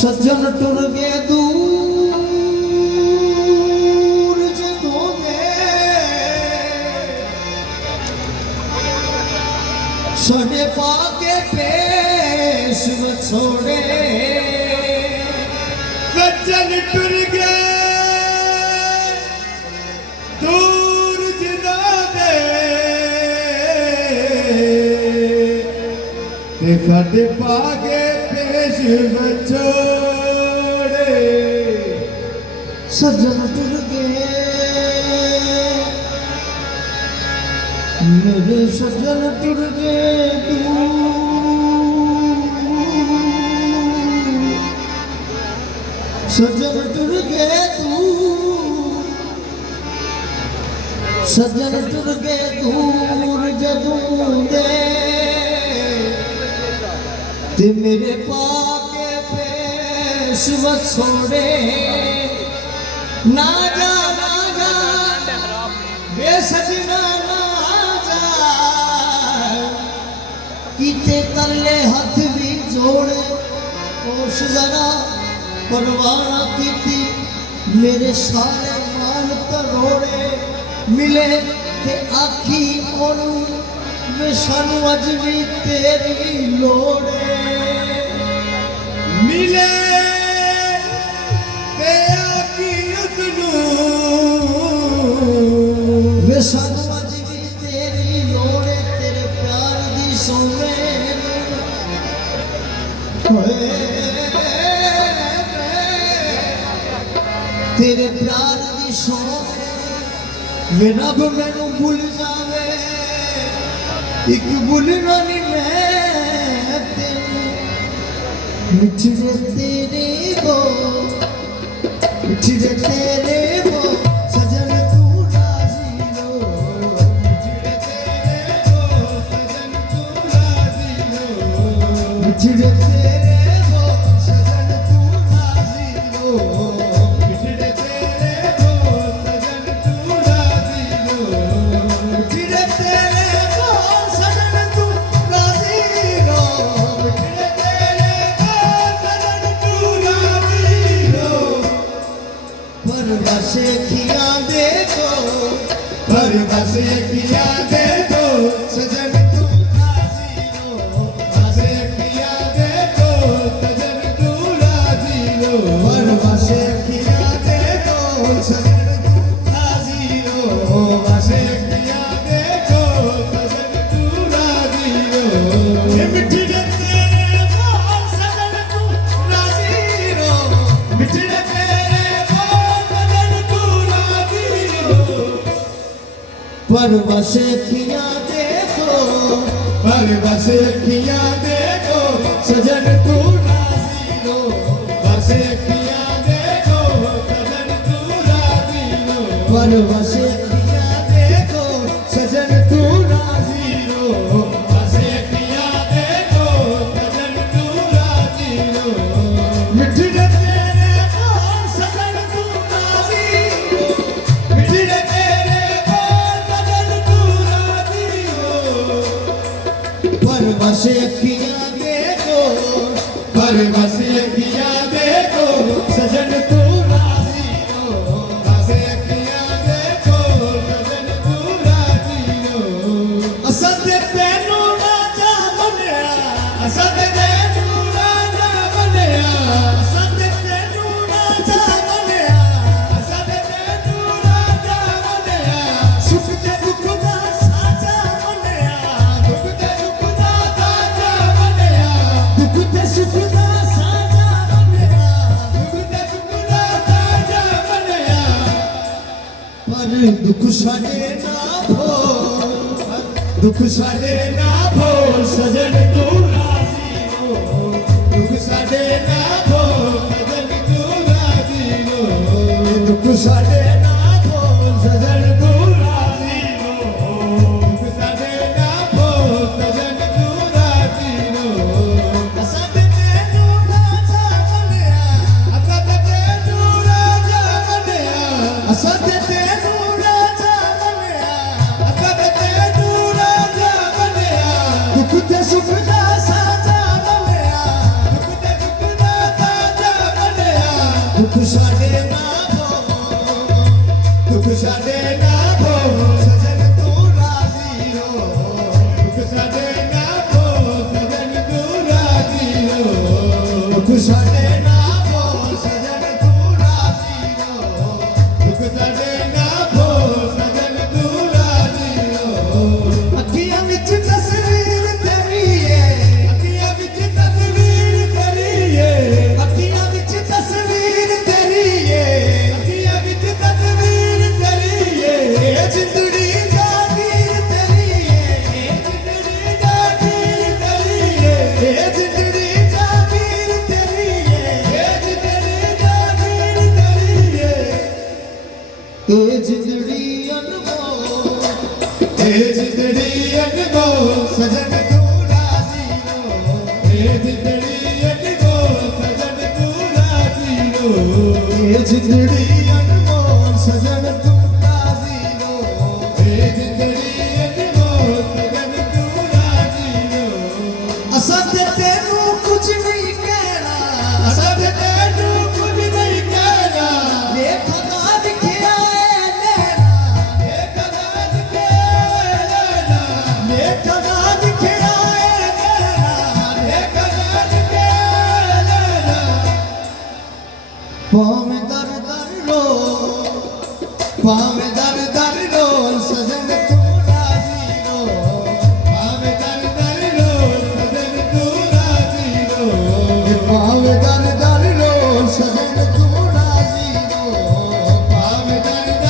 सज्जन टुर गए दूर जदों दे साडे पाके पेश छोड़े सज्जन टुर गए दूर जदों दे ते साडे पाके पेश छोड़े सज्जन टुर गए मेरे सज्जन टुर गए सज्जन टुर गए सज्जन टुर गए दूर जदों दे ते मेरे पाके पेश छोड़े ना जा बेसजना ना जा कीते तले हथ भी जोड़े होश जरा परवाना कीती मेरे सारे मान करोड़े मिले ते आखी ओनू वे सानू अज भी तेरी लोड़े मिले ते आखी उसनू वे सानू अज भी तेरी लोड़े तेरे प्यार दी सोवे तेरे प्यार दी सोवे वे रब मैनू भूल जावे एक भूलना नहीं मैं तेनू मिठड़े तेरे वो मिठड़े तेरे वो सजन तू राजी हो मिठड़े तेरे वो सजन तू राजी हो मिठड़े तेरे वो सजन तू राजी हो मिठड़े तेरे वो सजन तू राजी हो मिठड़े तेरे वो सजन तू राजी हो मिठड़े तेरे वो सजन तू राजी हो पर बसे खिया देखो पर बस किया देखो सजन तू राजी हो बस किया देखो सजन तू राजी हो पर बसे खिया देखो सजन तू राजी हो बस किया देखो सजन तू राजी हो ये मिठड़े तेरे बोल सजन तू राजी हो मिठड़े तेरे वो सजन तू राजी हो पर बसे खिया देखो पर बस किया देखो सजन तू राजी हो बस किया देखो सजन तू राजी हो पर बसे खिया देखो सजन तू राजी हो बस किया देखो सजन तू राजी हो मिठड़े तेरे बोल सजन तू राजी हो मिठड़े तेरे वो सजन तू राजी हो पर बसे खिया देखो पर बस किया देखो सजन तू राजी हो बस किया देखो सजन तू राजी हो असद तैनू राजा बनया असद तैनू राजा बनया असद तैनू राजा बनया असद तैनू राजा बनया सुख ते दुख दा साजा बनया दुख ते सुख दा साजा बनया दुख ते सुख दा साजा बनया दुख ते सुख दा साजा बनया पर दुख साडे ना भोल दुख साडे ना भोल सजन तू राजी हो दुख साडे ना भोल सजन तू राजी हो दुख साडे ना भोल सजन तू राजी हो दुख साडे ना भोल सजन तू राजी हो असद तैनू राजा बनया असद तैनू राजा बनया असद तैनू राजा बनया असद तैनू राजा बनया दुख ते सुख दा साजा बनया दुख ते सुख दा साजा जिंदड़ी अनमोल सजन तू राजी रो ए जिंदड़ी अनमोल सजन तू राजी रो ए जिंदड़ी अनमोल सजन तू राजी रो ए जिंदड़ी अनमोल सजन तू राजी रो असां ते तेनू कुछ नहीं कहना असां ते तैनू कुछ नहीं कहना लेखा लिखिया है नैना लेखा लिखिया लेखा लिखिया है नैना लेखा लिखिया पाँव दर दर रो पाँव दर दर रो सजन